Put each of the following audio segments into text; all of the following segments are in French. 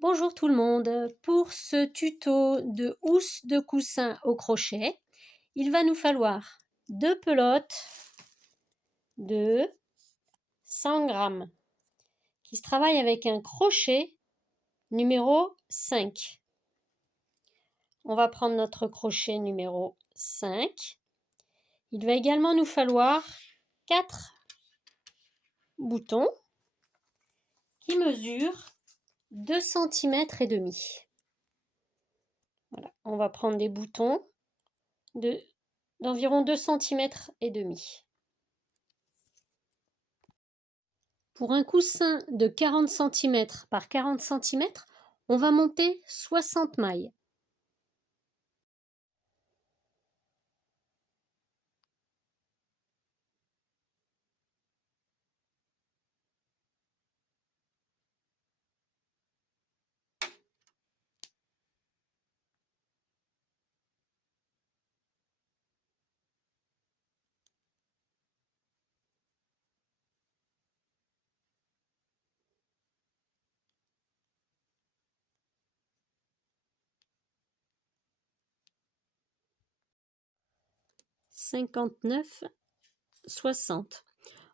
Bonjour tout le monde. Pour ce tuto de housse de coussin au crochet, il va nous falloir 2 pelotes de 100 grammes qui se travaillent avec un crochet numéro 5. On va prendre notre crochet numéro 5. Il va également nous falloir 4 boutons qui mesurent 2 cm et demi. Voilà, on va prendre des boutons d'environ 2 cm et demi. Pour un coussin de 40 cm par 40 cm, on va monter 60 mailles. « 59, 60.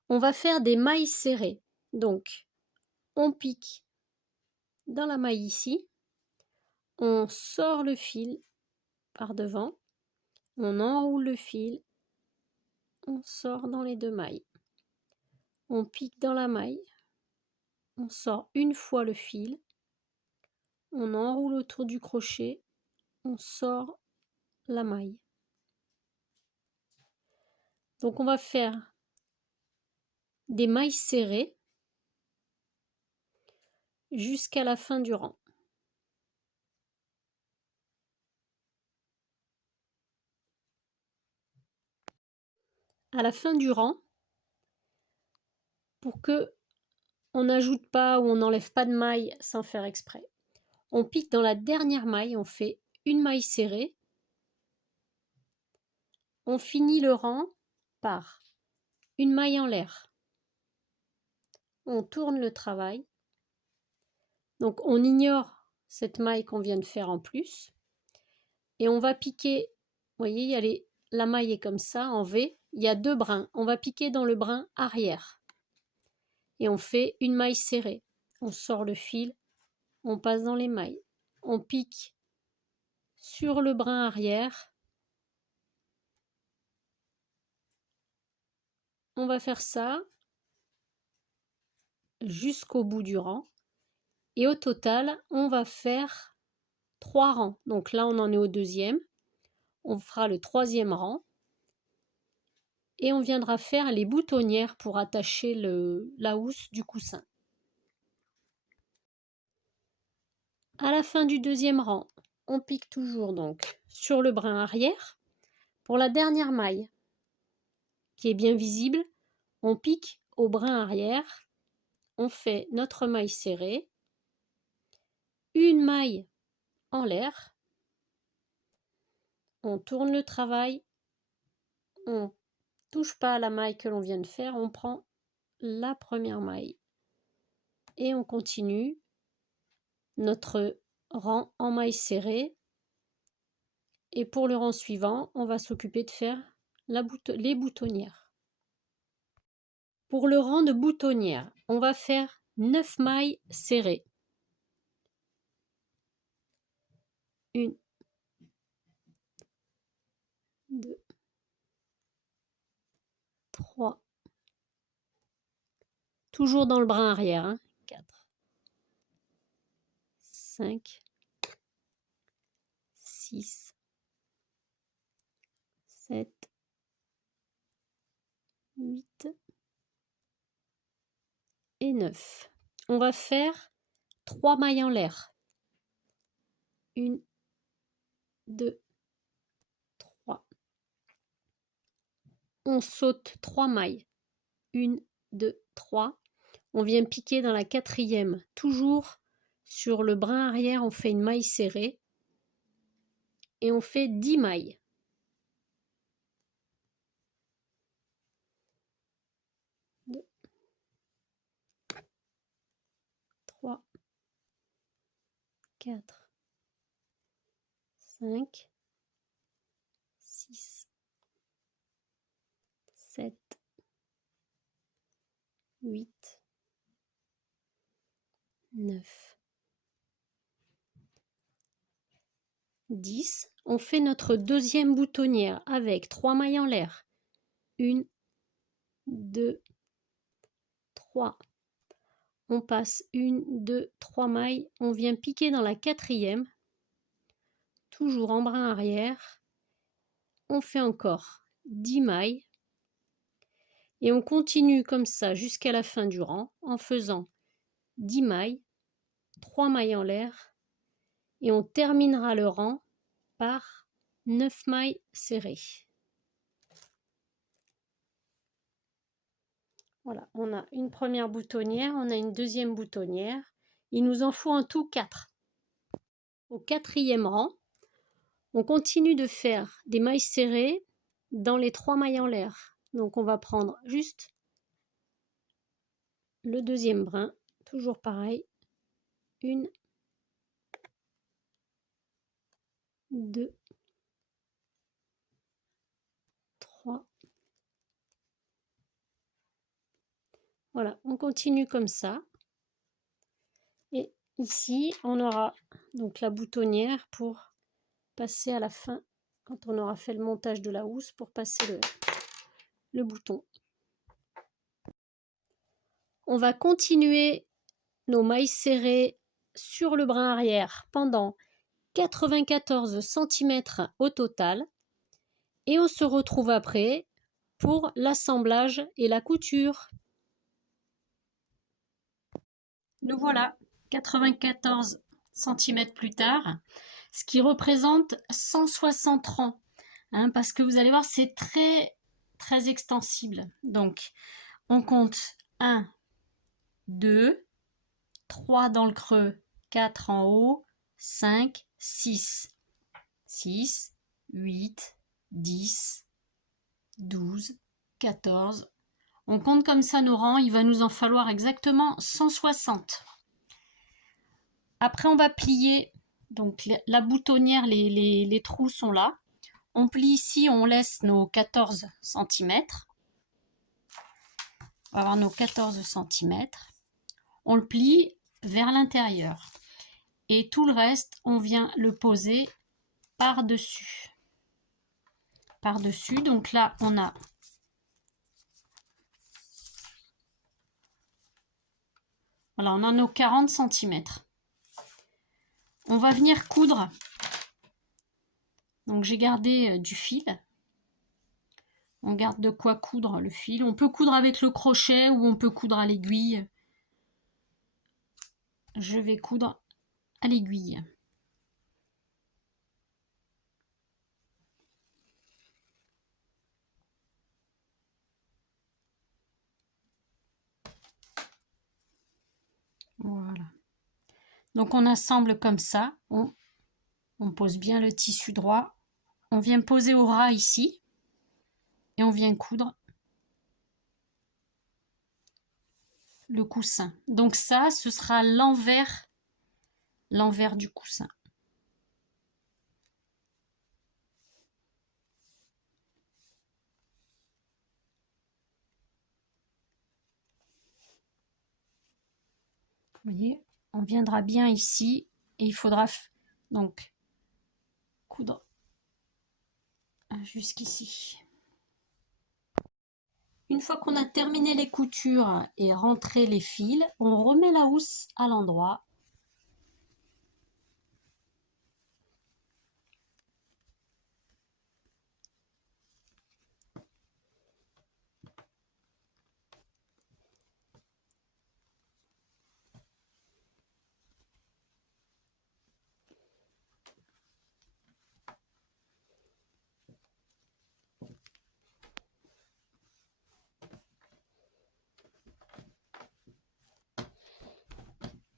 On va faire des mailles serrées. Donc, on pique dans la maille ici, on sort le fil par devant, on enroule le fil, on sort dans les deux mailles. On pique dans la maille, on sort une fois le fil, on enroule autour du crochet, on sort la maille. Donc on va faire des mailles serrées jusqu'à la fin du rang. À la fin du rang, pour que on n'ajoute pas ou on n'enlève pas de maille sans faire exprès, on pique dans la dernière maille, on fait une maille serrée, on finit le rang par une maille en l'air, on tourne le travail, donc on ignore cette maille qu'on vient de faire en plus, et on va piquer, vous voyez, il y a la maille est comme ça en V, il y a deux brins, on va piquer dans le brin arrière, et on fait une maille serrée, on sort le fil, on passe dans les mailles, on pique sur le brin arrière, on va faire ça jusqu'au bout du rang, et au total on va faire 3 rangs. Donc là on en est au deuxième, on fera le troisième rang et on viendra faire les boutonnières pour attacher la housse du coussin. À la fin du deuxième rang, on pique toujours donc sur le brin arrière. Pour la dernière maille qui est bien visible, on pique au brin arrière, on fait notre maille serrée, une maille en l'air, on tourne le travail, on touche pas à la maille que l'on vient de faire, on prend la première maille et on continue notre rang en maille serrée, et pour le rang suivant on va s'occuper de faire les boutonnières. Pour le rang de boutonnières, on va faire 9 mailles serrées, 1, 2, 3, toujours dans le brin arrière, 4, 5, 6, 7, 8 et 9. On va faire 3 mailles en l'air, 1, 2, 3. On saute 3 mailles, 1, 2, 3. On vient piquer dans la quatrième, toujours sur le brin arrière, on fait une maille serrée et on fait 10 mailles. 2, 3, 4, 5, 6, 7, 8, 9, 10. On fait notre deuxième boutonnière avec 3 mailles en l'air. 1, 2, 3. On passe 1, 2, 3 mailles. On vient piquer dans la quatrième. Toujours en brin arrière. On fait encore 10 mailles. Et on continue comme ça jusqu'à la fin du rang en faisant 10 mailles, 3 mailles en l'air. Et on terminera le rang par 9 mailles serrées. Voilà, on a une première boutonnière, on a une deuxième boutonnière. Il nous en faut en tout 4. Au quatrième rang, on continue de faire des mailles serrées dans les 3 mailles en l'air. Donc on va prendre juste le deuxième brin, toujours pareil. 1, 2, 3. Voilà, on continue comme ça. Et ici, on aura donc la boutonnière pour passer à la fin, quand on aura fait le montage de la housse, pour passer le bouton. On va continuer nos mailles serrées sur le brin arrière pendant 94 cm au total. Et on se retrouve après pour l'assemblage et la couture. Nous voilà 94 cm plus tard, ce qui représente 160 rangs, hein, parce que vous allez voir, c'est très extensible. Donc, on compte 1, 2, 3 dans le creux, 4 en haut, 5, 6, 6, 8, 10, 12, 14. On compte comme ça nos rangs, il va nous en falloir exactement 160. Après, on va plier, donc la boutonnière, les trous sont là. On plie ici, on laisse nos 14 cm. On va avoir nos 14 cm. On le plie vers l'intérieur. Et tout le reste, on vient le poser par-dessus. Par-dessus, donc là, on a voilà, on a nos 40 cm. On va venir coudre. Donc j'ai gardé du fil. On garde de quoi coudre le fil. On peut coudre avec le crochet ou on peut coudre à l'aiguille. Je vais coudre à l'aiguille. Voilà. Donc on assemble comme ça. On pose bien le tissu droit. On vient poser au ras ici. Et on vient coudre le coussin. Donc ça, ce sera l'envers du coussin. Vous voyez, on viendra bien ici et il faudra donc coudre jusqu'ici. Une fois qu'on a terminé les coutures et rentré les fils, on remet la housse à l'endroit.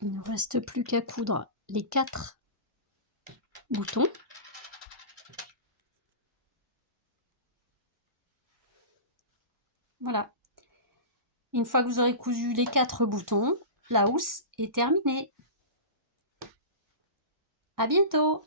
Il ne reste plus qu'à coudre les 4 boutons. Voilà. Une fois que vous aurez cousu les 4 boutons, la housse est terminée. À bientôt!